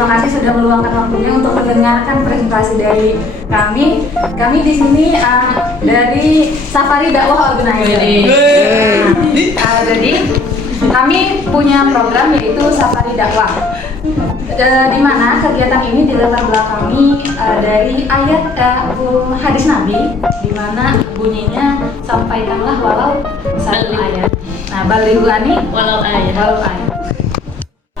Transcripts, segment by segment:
terima kasih sudah meluangkan waktunya untuk mendengarkan presentasi dari kami. Kami di sini dari Safari Dakwah Organizer. Jadi kami punya program yaitu Safari Dakwah. Di mana kegiatan ini dilatar belakangi dari ayat hadis Nabi, di mana bunyinya sampaikanlah walau satu ayat. Nah, balighuani walau ayat.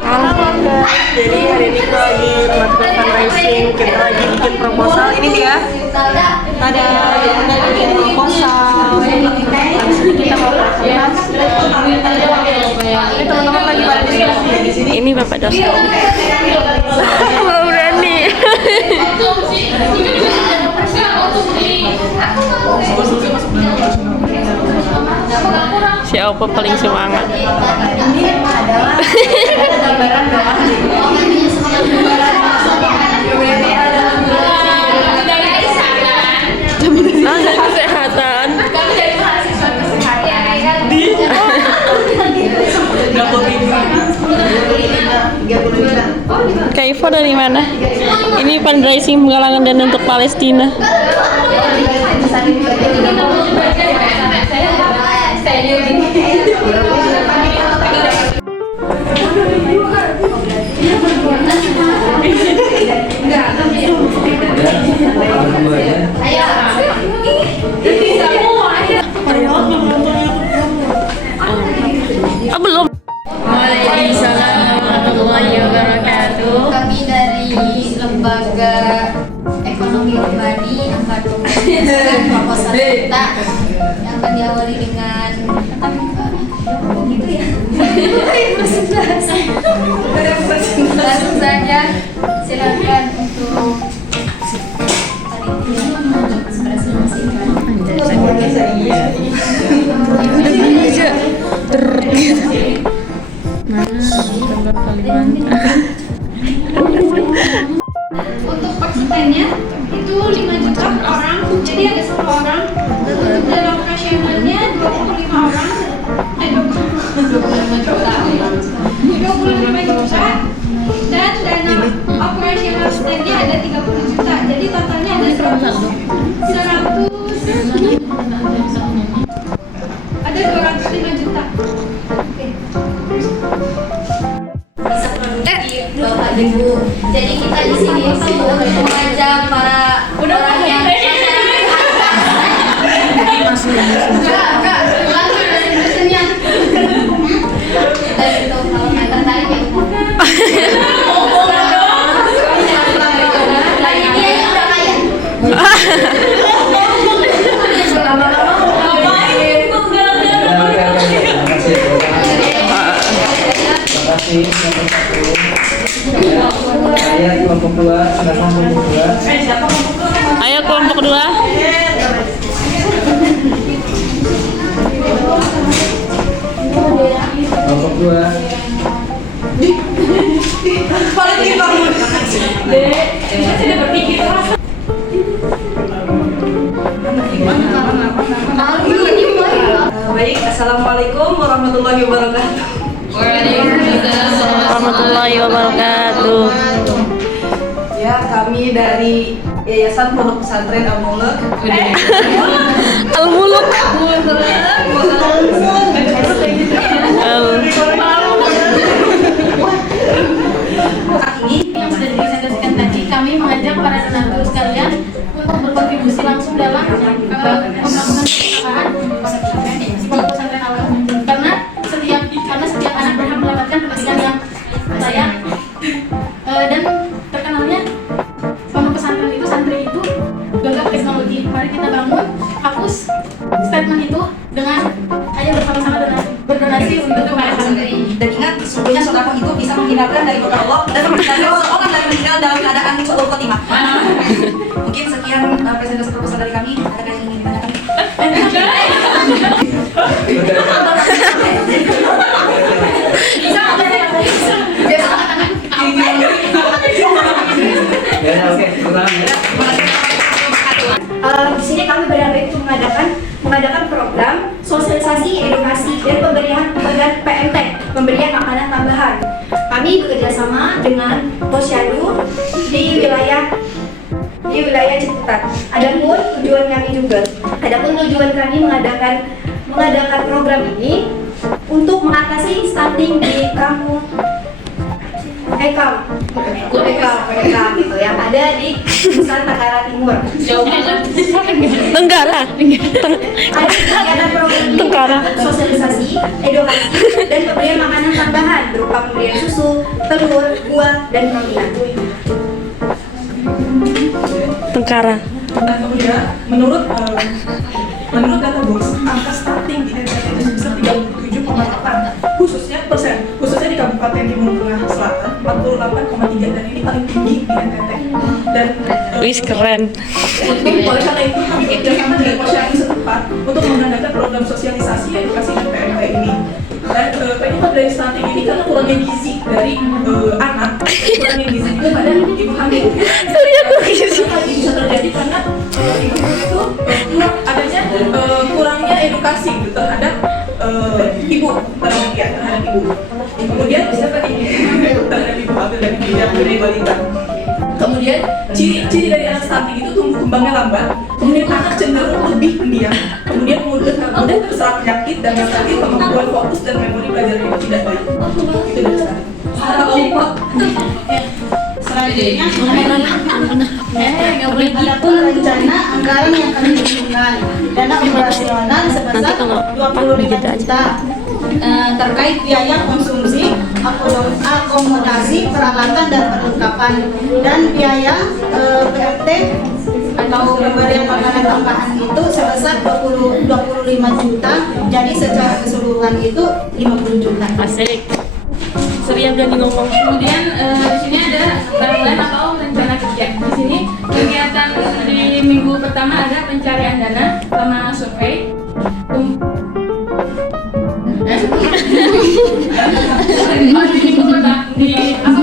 Halo Bangga, jadi hari ini kita lagi melakukan fundraising, kita lagi bikin proposal. Ini dia, ada yang bikin proposal. Habis ini kita mau presentasi. Ini teman-teman lagi pada diskusi. Ini Bapak dosen. Mau berani. Si Opo paling semangat. Ini adalah gambaran doa. Dari kesehatan. Kaifa dari mana? Ini fundraising penggalangan dana untuk Palestina. Belum. Waalaikumsalam warahmatullahi wabarakatuh. Kami dari Lembaga Ekonomi Urbani akan mempresentasikan proposal kita yang akan diawali dengan gitu ya. Langsung saja silakan untuk untuk persennya itu 5 juta per orang, jadi ada 1 orang. Untuk dana operasionalnya 25 orang, 25 juta, dan dana operasional standnya ada 30 juta. Jadi totalnya ada 205 juta. Bapak Ibu, jadi kita di sini untuk mengajak para orang yang langsung dari dosennya. Dan untuk kalau nggak tertarik ya dia udah kaya. Ayat kelompok 2, silakan kelompok 2. Ayo kelompok 2. Kelompok 2. Paling bangun. Baik, assalamualaikum warahmatullahi wabarakatuh. Warahmatullahi wabarakatuh. Ya, kami dari Yayasan Pondok Pesantren Al-Muluk. Al-Muluk. Ini yang sudah dipresentasikan tadi, kami mengajak para donatur sekalian untuk berkontribusi langsung dalam pembangunan perpustakaan di pesantren Al-Muluk. Karena setiap anak berhak mendapatkan pendidikan yang layak, dan terkenalnya pondok pesantren itu, santri itu gagap teknologi. Mari kita bangun, hapus statement itu dengan ayo bersama-sama berdonasi untuk para santri. Dan ingat, sesungguhnya sedekah itu bisa menghindarkan dari murka Allah dan menghindarkan seorang dari meninggal dalam keadaan su'ul khotimah. Mungkin sekian presentasi proposal dari kami. Ada yang ingin ditanyakan? Di sini kami berada untuk mengadakan program sosialisasi, edukasi, dan pemberian PMT, pemberian makanan tambahan. Kami bekerja sama dengan Posyandu di wilayah Ciputat. Adapun tujuan kami mengadakan program ini untuk mengatasi stunting di kampung Ekam gitu yang ada di Nusantara Timur. Tenggara. Ada kegiatan program ini sosialisasi, edukasi, dan pemberian makanan tambahan berupa pemberian susu, telur, buah, dan protein. Tengkara. Nah, kemudian menurut data Box, angka stunting di NTT itu sebesar 37,8 khususnya di Kabupaten Timur Tengah Selatan 48,3 dan ini paling tinggi di NTT. Dan Wis keren. oleh karena itu kami bekerjasama dengan posyandu setempat untuk mengadakan program sosialisasi edukasi dan PMK ini. Dan penyebab dari stunting ini karena kurangnya gizi dari anak, kurangnya gizi juga pada ibu hamil. Ini bisa terjadi karena ibu itu adanya kurangnya edukasi gitu terhadap ibu, terhadap ibu. Kemudian terhadap ibu hamil dan dari balita. Kemudian ciri dari anak stunting itu tumbuh kembangnya lambat. Kemudian anak cenderung lebih pendiam. Kemudian mudah terserang penyakit dan terakhir kemampuan fokus dan memori belajar itu tidak baik. Itu dari saya. Selanjutnya, adapun rencana anggaran yang kami diberikan dana operasional sebesar 25 juta terkait biaya konsumsi, akomodasi, peralatan dan perlengkapan dan biaya PRT atau pemberian makanan tambahan itu sebesar 25 juta. Jadi secara keseluruhan itu 50 juta. Asik. Surya berani ngomong. Kemudian di sini ada timeline atau rencana kerja. Di sini kegiatan di minggu pertama ada pencarian dana sama survei.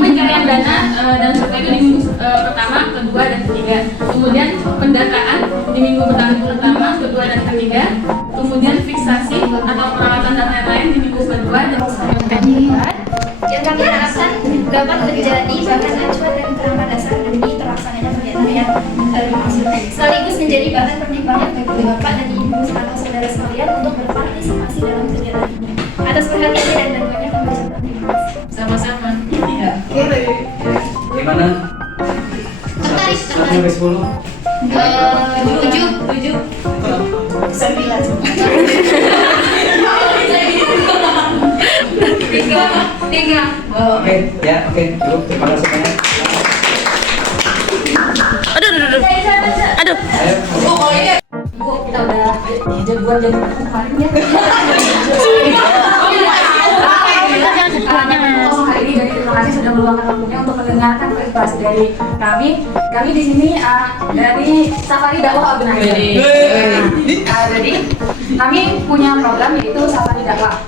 Pencarian dana dan survei itu di minggu pertama, kedua, dan ketiga. Kemudian pendataan di minggu pertama, kedua, dan ketiga. Kemudian fiksasi atau perawatan dan lain-lain di minggu kedua dan ketiga. Yang kami harapkan dapat menjadi bahan acuan dan kerangka dasar demi terlaksananya kegiatan yang dimaksud, sekaligus menjadi bahan pertimbangan bagi Bapak dan Ibu serta saudara sekalian untuk berpartisipasi dalam kegiatan ini. Atas perhatiannya dan bantuannya kami ucapkan terima kasih. Sama-sama. Gimana? 1 sampai 10? 3. Oke, cukup. Terima kasih banyak. Aduh. Ayo. Bu, kita udah jagoan jadi kemarin ya. Hari ini dari terima kasih sudah meluangkan waktunya untuk mendengarkan presentasi dari kami. Kami di sini dari Safari Dakwah Organizer. Jadi kami punya program yaitu Safari Dakwah.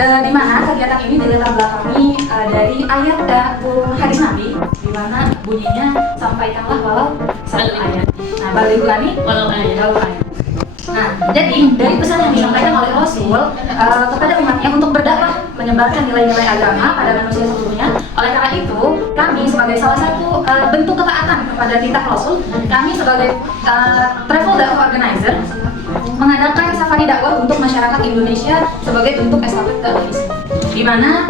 Di mana kegiatan ini dilatar belakangi dari ayat hadis Nabi, di mana bunyinya sampaikanlah walau satu ayat. Nah, balighani walau ayat. Nah, jadi dari pesan yang disampaikan oleh Rasul kepada umatnya untuk berdakwah menyebarkan nilai-nilai agama pada manusia seluruhnya. Oleh karena itu, kami sebagai salah satu bentuk ketaatan kepada titah Rasul, kami sebagai travel dakwah organizer mengadakan safari dakwah untuk masyarakat Indonesia sebagai bentuk estafet dakwah Islam. Di mana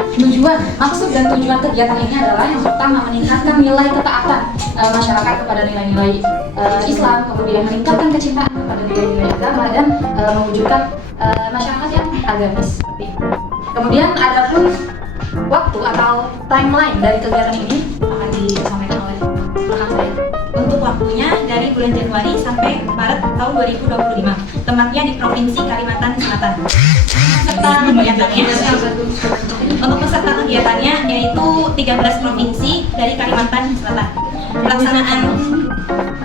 maksud dan tujuan kegiatan ini adalah yang pertama meningkatkan nilai ketaatan masyarakat kepada nilai-nilai Islam, kemudian meningkatkan kecintaan kepada nilai-nilai agama dan mewujudkan masyarakat yang agamis. Kemudian adapun waktu atau timeline dari kegiatan ini akan disampaikan oleh rekan saya. Untuk waktunya dari bulan Januari sampai Maret tahun 2025, tempatnya di Provinsi Kalimantan Selatan. Untuk peserta kegiatannya yaitu 13 provinsi dari Kalimantan Selatan.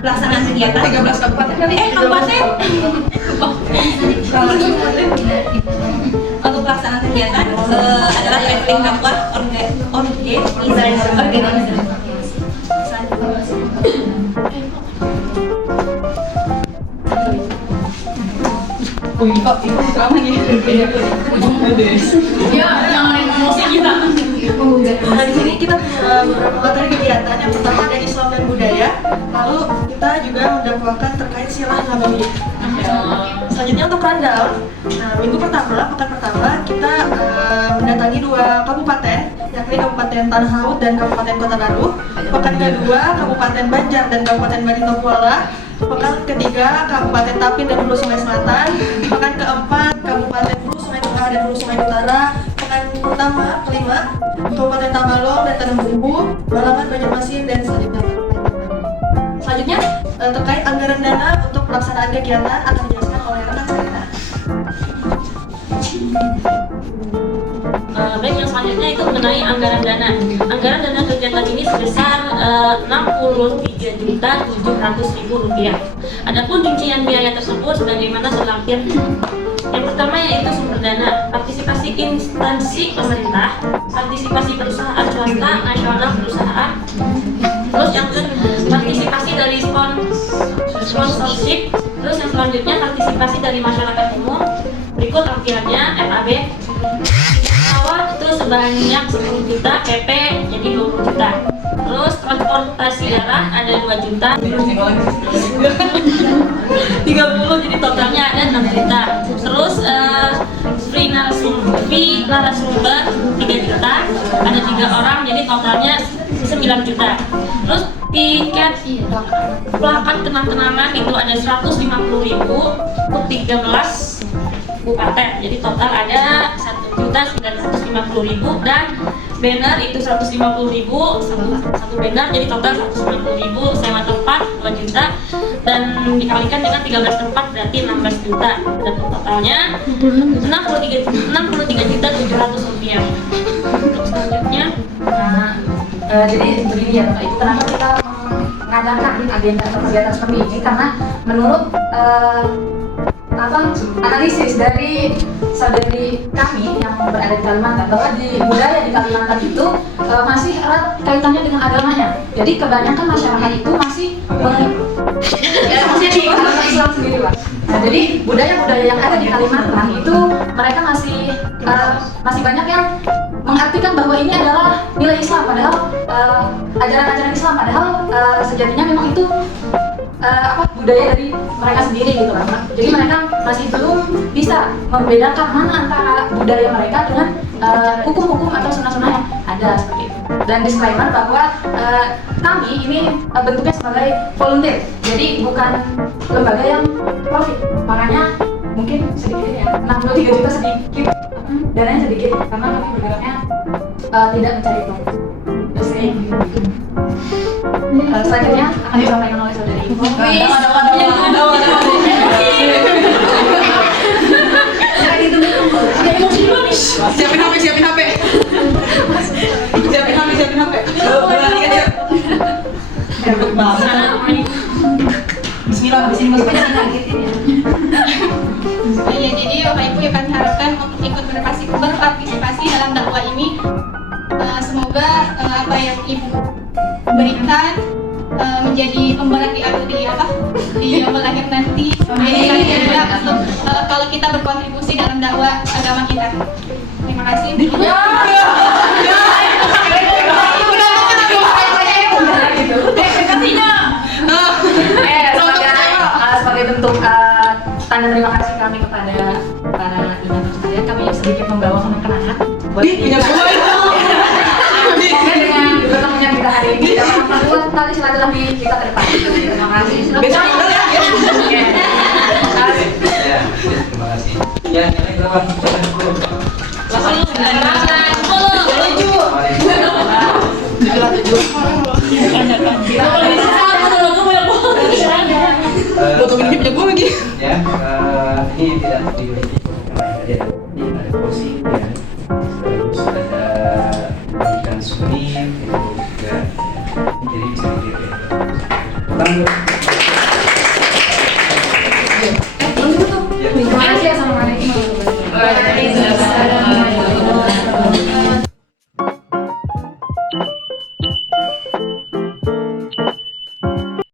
Pelaksanaan kegiatan 13 kabupaten kali. kabupaten. Untuk pelaksanaan kegiatan adalah traveling dakwah organizer. Kok itu drama gitu. Ya, jangan emosi kita. Nah, di sini kita punya beberapa materi kegiatan. Yang pertama ada Islam dan budaya. Lalu kita juga mendakwakan terkait sirah nabawiyah. Selanjutnya untuk rundown. Nah, minggu pertama, pekan pertama kita mendatangi 2 kabupaten, yakni Kabupaten Tanah Laut dan Kabupaten Kota Baru. Pekan kedua Kabupaten Banjar dan Kabupaten Baritokuala. Pekan ketiga Kabupaten Tapin dan Hulu Sungai Selatan. Pekan keempat Kabupaten Hulu Sungai Tengah dan Hulu Sungai Utara. Pekan kelima Kabupaten Tabalong dan Tanah Bumbu, Balangan, Banjarmasin dan selanjutnya. Selanjutnya terkait anggaran dana untuk pelaksanaan kegiatan akan dijelaskan oleh rekan saya. Baik, yang selanjutnya itu mengenai anggaran dana. Anggaran dana kegiatan ini sebesar Rp63.700.000. Adapun rincian biaya tersebut sebagaimana terlampir. Yang pertama yaitu sumber dana, partisipasi instansi pemerintah, partisipasi perusahaan swasta, nasional perusahaan. Terus yang kedua partisipasi dari sponsorship. Terus yang selanjutnya partisipasi dari masyarakat umum. Berikut lampirannya FAB. Awal itu sebanyak 10 juta, PP jadi 20 juta. Terus transportasi darat ada 2 juta. 30 jadi totalnya ada 6 juta. Terus free narasumber 3 juta. Ada 3 orang jadi totalnya 9 juta. Terus tiket plakat kenang-kenangan itu ada 150.000 untuk 13 kabupaten. Jadi total ada 1.950.000 dan banner itu 150.000 satu banner jadi total 150.000. Sewa tempat 2 juta dan dikalikan dengan 13 tempat berarti 16 juta dan totalnya 63.700 rupiah. Untuk selanjutnya Jadi begini ya Pak, itu kenapa kita mengadakan agenda atau kegiatan seperti ini, karena menurut analisis dari saudari kami yang berada di Kalimantan bahwa di budaya di Kalimantan itu masih erat kaitannya dengan agamanya. Jadi kebanyakan masyarakat itu masih Islam sendiri Pak. Nah, jadi budaya-budaya yang ada di Kalimantan itu mereka masih banyak yang mengartikan bahwa ini adalah nilai Islam, padahal ajaran-ajaran Islam, padahal sejatinya memang itu budaya dari mereka sendiri gitu kan. Jadi mereka masih belum bisa membedakan mana antara budaya mereka dengan hukum-hukum atau sunnah-sunnah yang ada seperti itu. Dan disclaimer bahwa kami ini bentuknya sebagai volunteer, jadi bukan lembaga yang profit. Makanya mungkin sedikit ya, 63 juta sedikit, dananya sedikit karena kami bergeraknya tidak mencari profit. Selanjutnya akan disampaikan oleh saudari Ibu. Siapin HP. Siapin HP. Bismillah, bismillah. Ya, jadi Bapak Ibu yang kami harapkan untuk ikut berpartisipasi dalam dakwah ini. Semoga apa yang Ibu berikan menjadi pemberat di yaumul akhir nanti. Kalau kita berkontribusi dalam dakwah agama kita. Terima kasih. Sebagai bentuk tanda terima kasih kami kepada para donatur sekalian, kami sedikit membawa kenang-kenangan buat dengan ketemunya kita hari ini dan membuat tali silaturahmi kita ke depan. Terima kasih. Besok tinggal ya. Terima kasih. Ya, nilai berapa? Ini punya gue lagi. Ya, ini tidak dimiliki karena tadi ada kursi ya. Terus ada ikan suri itu juga jadi bisa dilihat.